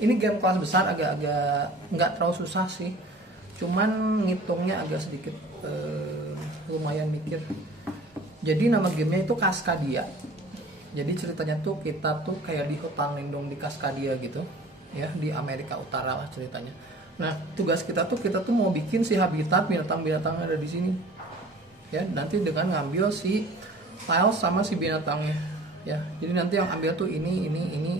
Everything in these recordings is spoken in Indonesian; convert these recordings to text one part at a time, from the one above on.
Ini game kelas besar, agak-agak nggak terlalu susah sih, cuman ngitungnya agak sedikit lumayan mikir. Jadi nama gamenya itu Cascadia. Jadi ceritanya tuh kita tuh kayak di hutan lindung di Cascadia gitu ya, di Amerika Utara lah ceritanya. Nah tugas kita tuh mau bikin si habitat binatang-binatang yang ada di sini ya, nanti dengan ngambil si file sama si binatangnya ya. Jadi nanti yang ambil tuh ini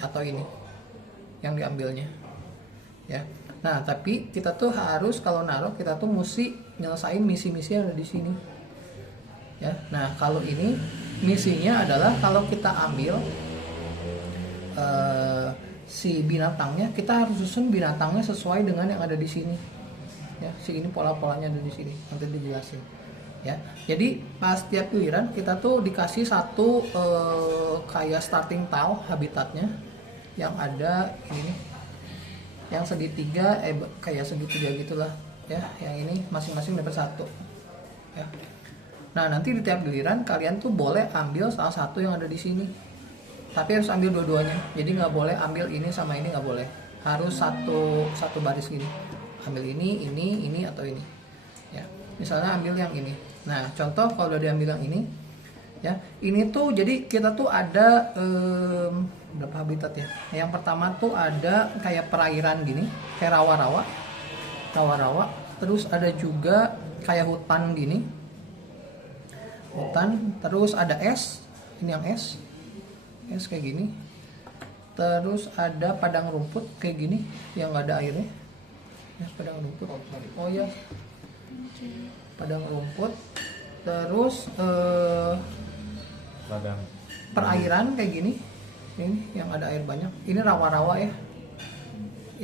atau ini yang diambilnya ya. Nah tapi kita tuh harus kalau naruh kita tuh mesti nyelesain misi-misi yang ada di sini ya. Nah kalau ini misinya adalah kalau kita ambil si binatangnya, kita harus susun binatangnya sesuai dengan yang ada di sini ya. Si ini pola-polanya ada di sini, nanti dijelasin ya. Jadi pas tiap giliran kita tuh dikasih satu kayak starting tile habitatnya yang ada ini, yang segitiga kayak segitiga gitulah ya. Yang ini masing-masing dapat satu ya. Nah nanti di tiap giliran kalian tuh boleh ambil salah satu yang ada di sini, tapi harus ambil dua-duanya. Jadi nggak boleh ambil ini sama ini, nggak boleh. Harus satu baris gini. Ambil ini atau ini. Ya, misalnya ambil yang ini. Nah contoh kalau udah diambil yang ini, ya ini tuh jadi kita tuh ada berapa habitat ya? Yang pertama tuh ada kayak perairan gini, kayak rawa-rawa. Terus ada juga kayak hutan gini. Hutan, terus ada es, ini yang es kayak gini. Terus ada padang rumput kayak gini yang nggak ada airnya ya, padang rumput. Oh ya, padang rumput. Terus perairan kayak gini, ini yang ada air banyak. Ini rawa-rawa ya,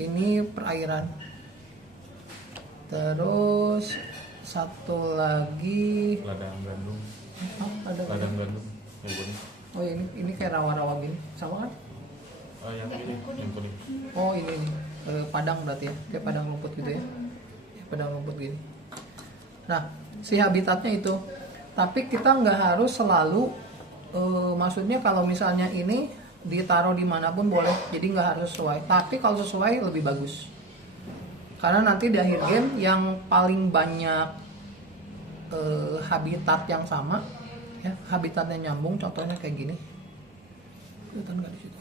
ini perairan. Terus satu lagi ladang gandum. Ladang gandum. Oh ini kayak rawa-rawa gini, sama kan? Yang ini, yang kuning. Oh ini padang berarti ya, kayak padang rumput gitu ya, padang rumput gini. Nah si habitatnya itu, tapi kita nggak harus selalu maksudnya kalau misalnya ini ditaruh dimanapun boleh, jadi nggak harus sesuai. Tapi kalau sesuai lebih bagus, karena nanti di akhir game yang paling banyak habitat yang sama ya, habitatnya nyambung, contohnya kayak gini, kelihatan nggak di situ?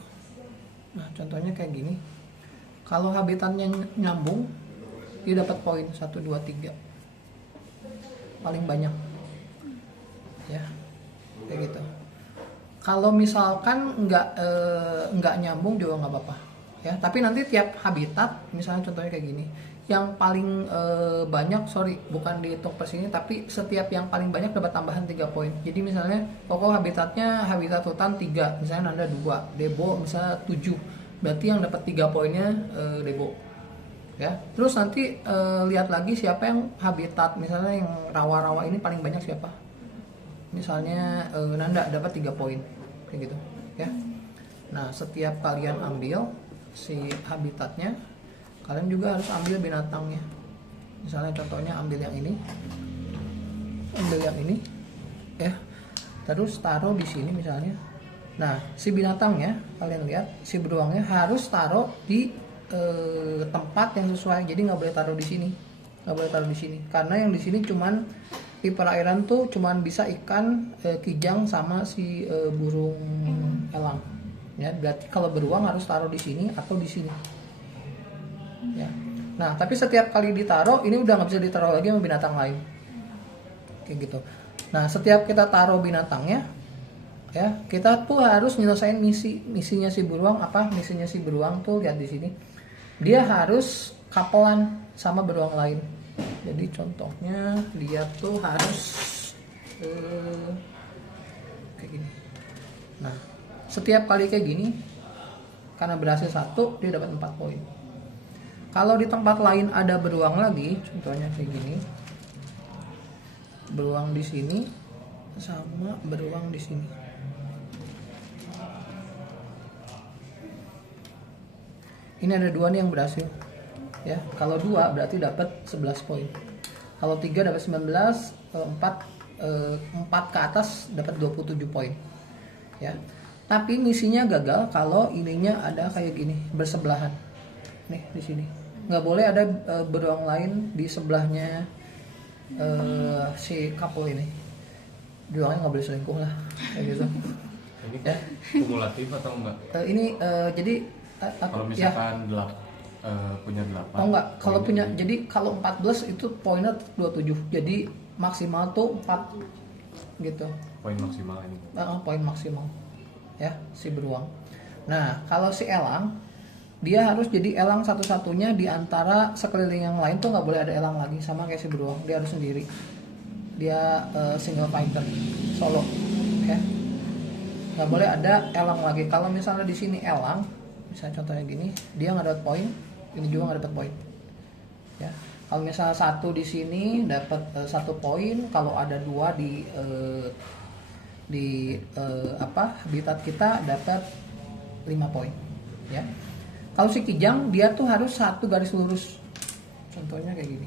Nah contohnya kayak gini, kalau habitatnya nyambung dia dapat poin 1, 2, 3 paling banyak ya, kayak gitu. Kalau misalkan nggak nyambung juga nggak apa-apa ya, tapi nanti tiap habitat misalnya contohnya kayak gini, yang paling banyak, bukan dihitung per sini, tapi setiap yang paling banyak dapat tambahan 3 poin. Jadi misalnya pokok habitatnya habitat hutan 3, misalnya Nanda 2, Debo misalnya 7, berarti yang dapat 3 poinnya Debo ya. Terus nanti lihat lagi siapa yang habitat, misalnya yang rawa-rawa ini paling banyak siapa, misalnya Nanda dapat 3 poin kayak gitu ya. Nah setiap kalian ambil si habitatnya, kalian juga harus ambil binatangnya. Misalnya contohnya ambil yang ini ya, terus taruh di sini misalnya. Nah si binatangnya kalian lihat, si beruangnya harus taruh di tempat yang sesuai. Jadi nggak boleh taruh di sini, karena yang di sini cuman di perairan tuh cuman bisa ikan kijang sama si burung elang ya. Berarti kalau beruang harus taruh di sini atau di sini ya. Nah tapi setiap kali ditaruh ini udah nggak bisa ditaruh lagi sama binatang lain kayak gitu. Nah setiap kita taruh binatangnya ya, kita tuh harus nyelesain misinya si beruang. Apa misinya si beruang tuh? Lihat di sini, dia harus kapelan sama beruang lain. Jadi contohnya dia tuh harus kayak gini. Nah setiap kali kayak gini, karena berhasil 1 dia dapat 4 poin. Kalau di tempat lain ada beruang lagi, contohnya kayak gini, beruang di sini sama beruang di sini. Ini ada 2 nih yang berhasil ya. Kalau 2 berarti dapat 11 poin. Kalau 3 dapat 19, 4 ke atas dapat 27 poin ya. Tapi misinya gagal kalau ininya ada kayak gini bersebelahan nih di sini. Nggak boleh ada beruang lain di sebelahnya si couple ini. Beruangnya nggak boleh selingkuh lah, kayak gitu. Ini Ya. kumulatif atau enggak? Ini jadi Kalau ya. misalkan punya 8. Oh enggak, kalau punya, poinnya jadi kalau 14 itu poinnya 27. Jadi maksimal tuh 4 gitu. poin maksimal ini. Poin maksimal. Ya, si beruang. Nah, kalau si elang, dia harus jadi elang satu-satunya di antara sekeliling yang lain tuh nggak boleh ada elang lagi, sama kayak si beruang. Dia harus sendiri. Dia single fighter, solo. Ya. Nggak boleh ada elang lagi. Kalau misalnya di sini elang, misalnya contohnya gini, dia nggak dapat poin, ini juga nggak dapat poin. Ya, kalau misalnya satu di sini dapat 1 poin, kalau ada 2 di habitat kita dapat 5 poin. Ya, kalau si kijang dia tuh harus 1 garis lurus. Contohnya kayak gini.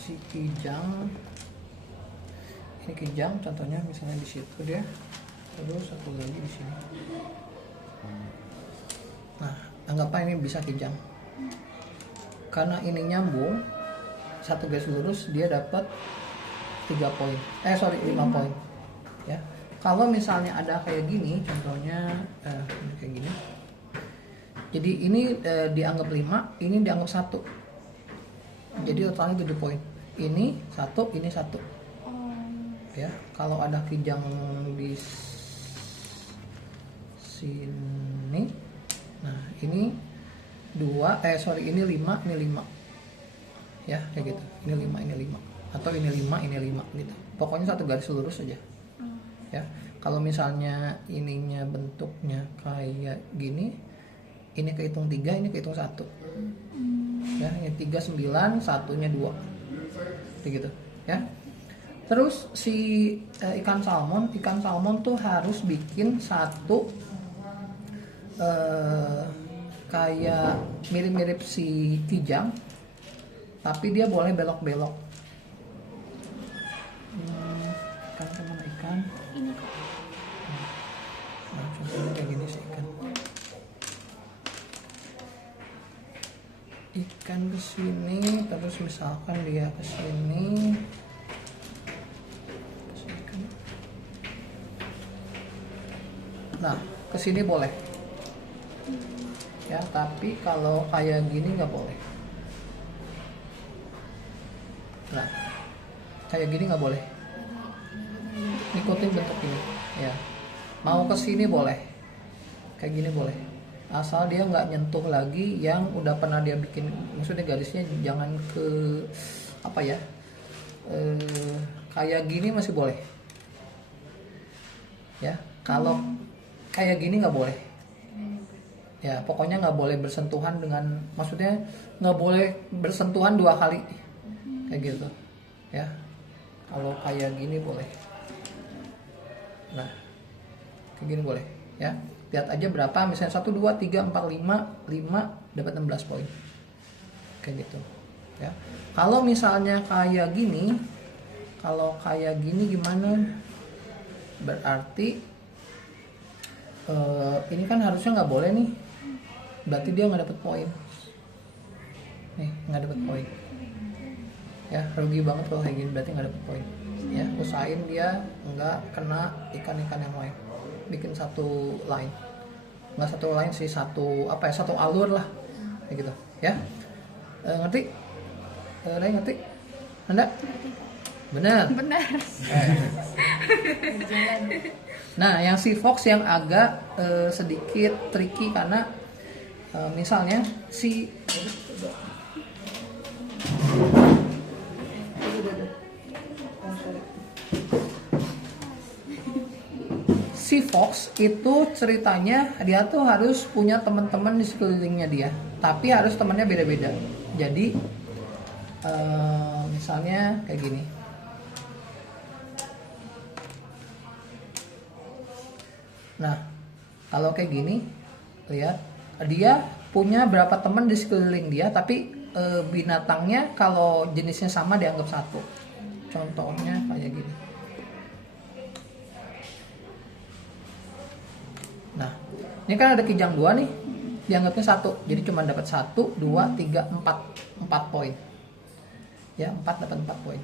Si kijang, ini kijang, contohnya misalnya di situ dia, terus satu lagi di sini. Nah, anggaplah ini bisa kijang. Karena ini nyambung, 1 garis lurus dia dapat 5 poin. Ya. Kalau misalnya ada kayak gini, contohnya ini kayak gini. Jadi ini dianggap 5, ini dianggap 1. Jadi totalnya 7 poin. Ini 1, ini 1. Ya, kalau ada kijang di sini, nah ini 2, ini 5, ini 5. Ya, kayak gitu. Ini 5, ini 5. Atau ini 5, ini 5 gitu. Pokoknya 1 garis lurus aja. Ya. Kalau misalnya ininya bentuknya kayak gini, ini kehitung 3, ini kehitung 1. Ya, ini 3 9, satunya 2. Kayak gitu, ya. Terus si ikan salmon tuh harus bikin 1 kayak mirip-mirip si kijang, tapi dia boleh belok-belok. Ikan kemana ikan? Ini kok. Nah, contohnya kayak gini sih ikan. Ikan ke sini, terus misalkan dia ke sini. Nah, ke sini boleh. Ya, tapi kalau kayak gini nggak boleh. Nah, kayak gini nggak boleh. Ikutin bentuk ini. Ya, mau ke sini boleh. Kayak gini boleh. Asal dia nggak nyentuh lagi yang udah pernah dia bikin. Maksudnya garisnya jangan ke apa ya? Kayak gini masih boleh. Ya, kalau kayak gini nggak boleh. Ya, pokoknya nggak boleh bersentuhan dengan, maksudnya nggak boleh bersentuhan 2 kali kayak gitu. Ya, kalau kayak gini boleh. Nah, kayak gini boleh. Ya, lihat aja berapa, misalnya 1 2 3 4 5 dapat 16 poin kayak gitu. Ya, kalau misalnya kayak gini, gimana? Berarti ini kan harusnya nggak boleh nih, berarti dia nggak dapet poin nih, nggak dapet poin. Ya, rugi banget kalau kayak gini, berarti nggak dapet poin. Ya, usahain dia nggak kena ikan-ikan yang lain, bikin 1 line, nggak 1 line sih, 1 alur lah kayak gitu. Ya, ngerti? Ngerti? Anda? Benar. Nah, yang si fox yang agak sedikit tricky karena misalnya si fox itu ceritanya dia tuh harus punya teman-teman di sekelilingnya dia, tapi harus temannya beda-beda. Jadi misalnya kayak gini. Nah, kalau kayak gini, lihat dia punya berapa teman di sekeliling dia, tapi binatangnya kalau jenisnya sama dianggap 1. Contohnya kayak gini. Nah, ini kan ada kijang 2 nih. dianggapnya 1. Jadi cuma dapat 1, 2, 3, 4 poin. Ya, 4 dapat 4 poin.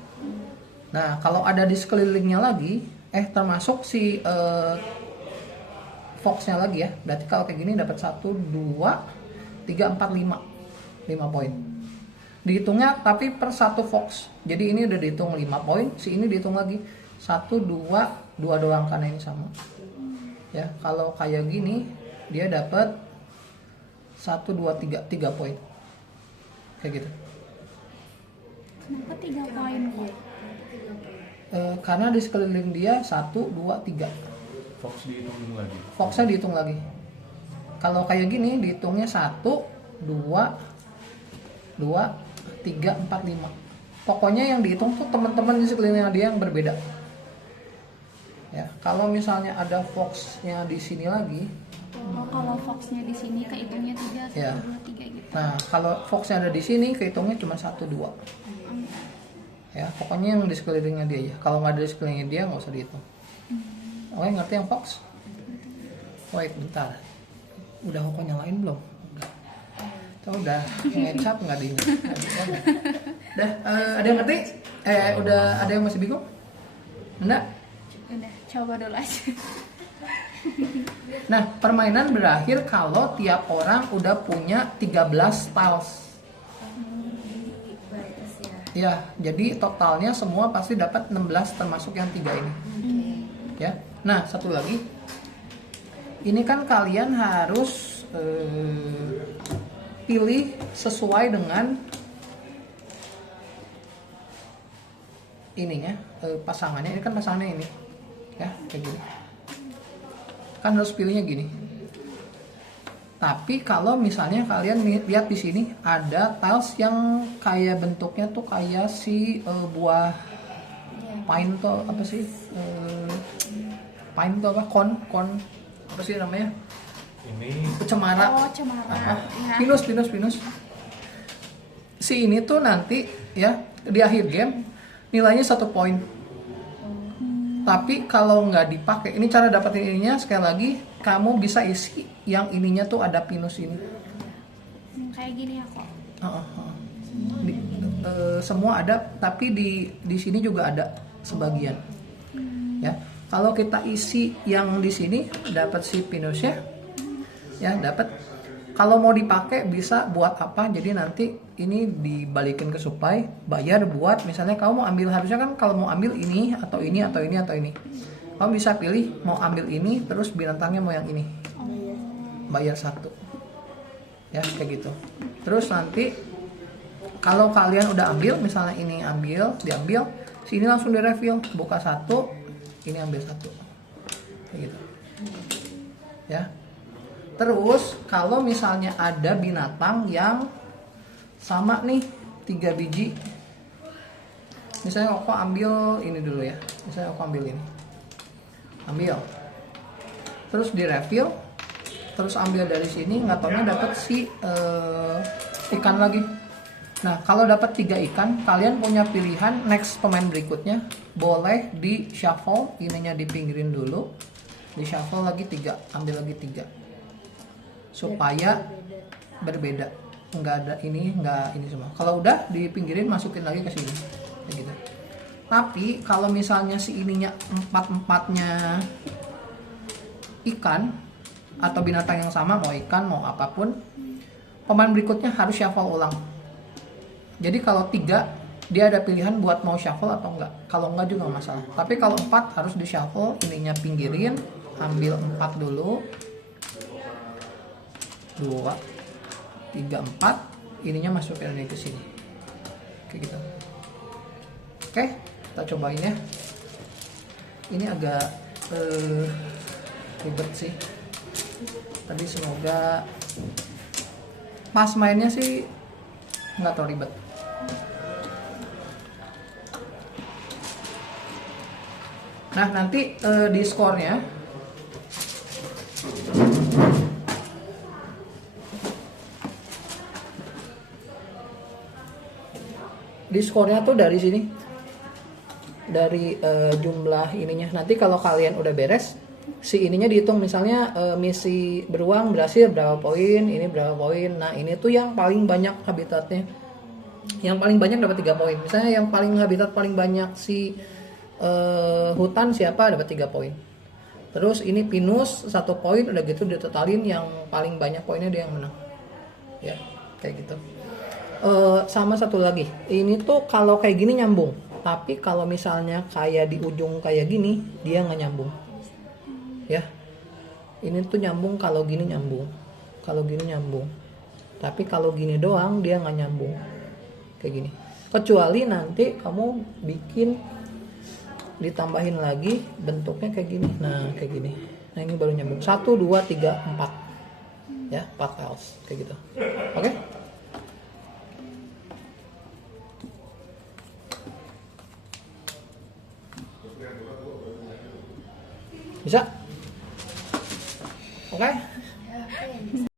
Nah, kalau ada di sekelilingnya lagi, termasuk si foxnya lagi ya. Berarti kalau kayak gini dapat 1, 2, 3, 4, 5 poin. Dihitungnya tapi per 1 fox. Jadi ini udah dihitung 5 poin, si ini dihitung lagi 1, 2 doang karena ini sama. Ya, kalau kayak gini dia dapat 1, 2, 3 poin. Kayak gitu. Kenapa 3 poin kok? Karena di sekeliling dia 1, 2, 3. Fox dihitung lagi. Foxnya dihitung lagi. Kalau kayak gini dihitungnya 1, 2, 3, 4, 5. Pokoknya yang dihitung tuh teman-teman di sekelilingnya dia yang berbeda. Ya, kalau misalnya ada foxnya di sini lagi. Oh, kalau foxnya di sini kehitungnya 3, 1, Ya. 2, 3 gitu. Nah, kalau foxnya ada di sini kehitungnya cuma 1, 2. Ya, pokoknya yang di sekelilingnya dia aja. Kalau nggak ada di sekelilingnya dia nggak usah dihitung. Oke, ngerti yang fox? Wait, bentar. Udah kok nyalain belum? Tuh udah ngecap nggak di ini? Udah, ada yang ngerti? Udah ada yang masih bingung? Enggak? Udah, coba dulu aja. Nah, permainan berakhir kalau tiap orang udah punya 13 tiles. Ya, jadi totalnya semua pasti dapat 16 termasuk yang 3 ini. Ya. Nah, satu lagi. Ini kan kalian harus pilih sesuai dengan ininya, pasangannya. Ini kan pasangannya ini. Ya, kayak gini. Kan harus pilihnya gini. Tapi kalau misalnya kalian lihat di sini ada tiles yang kayak bentuknya tuh kayak si buah pine tuh apa sih? Pine tuh apa? Kon apa sih namanya? Ini Cemara. Oh, cemara. Ya. Pinus. Si ini tuh nanti ya di akhir game nilainya 1 poin. Tapi kalau nggak dipakai, ini cara dapetin ininya sekali lagi, kamu bisa isi yang ininya tuh ada pinus ini. Kayak gini ya kok. Semua ada, tapi di sini juga ada sebagian. Ya, kalau kita isi yang di sini dapat si pinusnya, ya dapat. Kalau mau dipakai bisa buat apa? Jadi nanti ini dibalikin ke supply, bayar buat misalnya kamu mau ambil, harusnya kan kalau mau ambil ini atau ini atau ini atau ini, kamu bisa pilih mau ambil ini terus binatangnya mau yang ini, bayar 1. Ya kayak gitu. Terus nanti kalau kalian udah ambil, misalnya ini diambil, sini langsung di-refill, buka 1, ini ambil 1, kayak gitu. Ya. Terus kalau misalnya ada binatang yang sama nih 3 biji, misalnya aku ambil ini dulu ya, misalnya aku ambil ini, ambil, terus di-refill, terus ambil dari sini, nggak taunya dapat si ikan lagi. Nah, kalau dapat 3 ikan, kalian punya pilihan next pemain berikutnya boleh di shuffle, ininya dipinggirin dulu, di shuffle lagi 3, ambil lagi 3, supaya berbeda, nggak ada ini, nggak ini semua. Kalau udah dipinggirin, masukin lagi ke sini, kayak gitu. Tapi kalau misalnya si ininya 4-4-nya ikan atau binatang yang sama, mau ikan mau apapun, pemain berikutnya harus shuffle ulang. Jadi kalau 3 dia ada pilihan buat mau shuffle atau enggak. Kalau enggak juga nggak masalah. Tapi kalau 4 harus di shuffle, ininya pinggirin, ambil 4 dulu, 2, 3, 4, ininya masukin ini ke sini, kayak gitu. Oke, kita cobain ya. Ini agak ribet sih. Tadi semoga pas mainnya sih nggak terlalu ribet. Nah nanti di skornya tuh dari sini, dari jumlah ininya. Nanti kalau kalian udah beres, si ininya dihitung, misalnya misi beruang berhasil berapa poin, ini berapa poin. Nah ini tuh yang paling banyak habitatnya, yang paling banyak dapat 3 poin. Misalnya yang paling habitat paling banyak si hutan siapa dapat 3 poin. Terus ini pinus 1 poin, udah gitu ditotalin yang paling banyak poinnya dia yang menang. Ya kayak gitu. Sama satu lagi, ini tuh kalau kayak gini nyambung, tapi kalau misalnya kayak di ujung kayak gini dia nggak nyambung. Ya, ini tuh nyambung kalau gini nyambung, kalau gini nyambung, tapi kalau gini doang dia nggak nyambung kayak gini. Kecuali nanti kamu bikin ditambahin lagi bentuknya kayak gini, nah kayak gini. Nah ini baru nyambung 1, 2, 3, 4 ya, 4 tiles kayak gitu. Oke? Bisa? Oke?